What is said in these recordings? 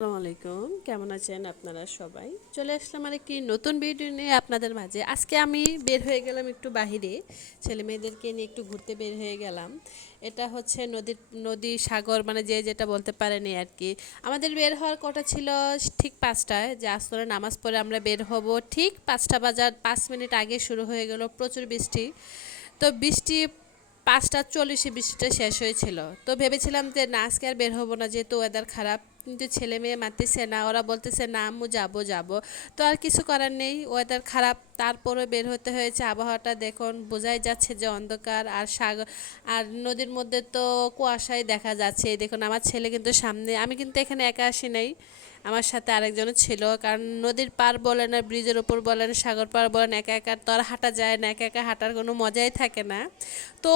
আসসালামু আলাইকুম, কেমন আছেন আপনারা সবাই? চলে আসলাম আরেকটি নতুন ভিডিও নিয়ে আপনাদের মাঝে। আজকে আমি বের হয়ে গেলাম একটু বাহিরে, ছেলে মেয়েদেরকে নিয়ে একটু ঘুরতে বের হয়ে গেলাম। এটা হচ্ছে নদী সাগর মানে যে যেটা বলতে পারেনি আর কি। আমাদের বের হওয়ার কথা ছিল ঠিক 5টায়, যে আসরে নামাজ পড়ে আমরা বের হব। ঠিক 5টা বাজার 5 মিনিট আগে শুরু হয়ে গেল প্রচুর বৃষ্টি। তো বৃষ্টি 5টা 40-এ বৃষ্টিটা শেষ হয়েছিল। তো ভেবেছিলাম যে না, আজকে আর বের হবো না, যেহেতু ওয়েদার খারাপ। কিন্তু ছেলে মেয়ে মানতেছে না, ওরা বলতেছে না আম্মু যাবো যাবো। তো আর কিছু করার নেই, ওয়েদার খারাপ, তারপরে বের হতে হয়েছে। আবহাওয়াটা দেখুন, বোঝাই যাচ্ছে যে অন্ধকার, আর সাগর আর নদীর মধ্যে তো কুয়াশাই দেখা যাচ্ছে। এই দেখুন আমার ছেলে কিন্তু সামনে, আমি কিন্তু এখানে একা আসি নাই, আমার সাথে আরেকজনও ছিল। কারণ নদীর পার বলেন আর ব্রিজের ওপর বলেন, সাগর পার বলেন, একা একা তো আর হাঁটা যায় না, একা একা হাঁটার কোনো মজাই থাকে না। তো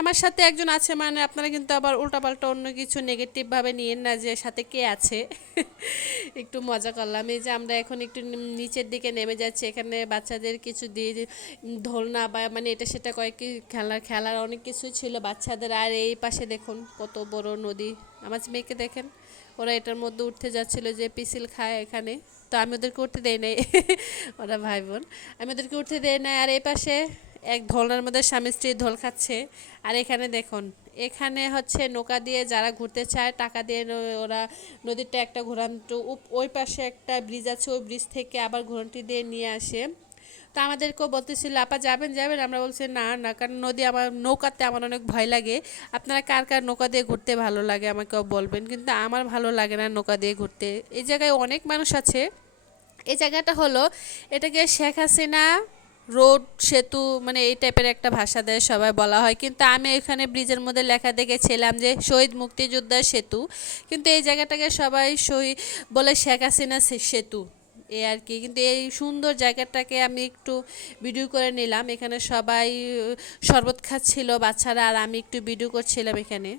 আমার সাথে একজন আছে মানে আপনারা কিন্তু আবার উল্টাপাল্টা অন্য কিছু নেগেটিভভাবে নিয়েন না যে সাথে কে আছে। একটু মজা করলাম। এই যে আমরা এখন একটু নিচের দিকে নেমে যাচ্ছি, এখানে বাচ্চাদের কিছু দিয়ে দোলনা বা মানে এটা সেটা কয়েক খেলার অনেক কিছু ছিল বাচ্চাদের। আর এই পাশে দেখুন কত বড় নদী, আমার মেয়েকে দেখেন, ওরা এটার মধ্যে উঠতে যাচ্ছিল যে পিসিল খায় এখানে। তো আমি ওদেরকে উঠতে দেই নাই। ওরা ভাই বোন, আমি ওদেরকে উঠতে দেই নাই। আর এই পাশে এক দোলনার মধ্যে স্বামী স্ত্রী দোল খাচ্ছে। আর এখানে দেখুন, এখানে হচ্ছে নৌকা দিয়ে যারা ঘুরতে চায় টাকা দিয়ে ওরা নদীরটা একটা ঘোরান, তো ওই পাশে একটা ব্রিজ আছে, ওই ব্রিজ থেকে আবার ঘোরানটি দিয়ে নিয়ে আসে। তো আমাদেরকেও বলতেছিল আপা যাবেন যাবেন, আমরা বলছি না না, কারণ নদী আমার নৌকাতে আমার অনেক ভয় লাগে। আপনারা কার কার নৌকা দিয়ে ঘুরতে ভালো লাগে আমাকেও বলবেন, কিন্তু আমার ভালো লাগে না নৌকা দিয়ে ঘুরতে। এই জায়গায় অনেক মানুষ আছে। এই জায়গাটা হলো, এটাকে শেখ হাসিনা রোড সেতু মানে এই টাইপের একটা ভাষা দেয় সবাই বলা হয়, কিন্তু আমি এখানে ব্রিজের মধ্যে লেখা দেখেছিলাম যে শহীদ মুক্তিযোদ্ধার সেতু। কিন্তু এই জায়গাটাকে সবাই শহীদ বলে শেখ হাসিনা সেতু, এই আর কি। কিন্তু এই সুন্দর জায়গাটাকে আমি একটু ভিডিও করে নিলাম। এখানে সবাই শরবত খাচ্ছিল বাচ্চারা, আর আমি একটু ভিডিও করছিলাম এখানে।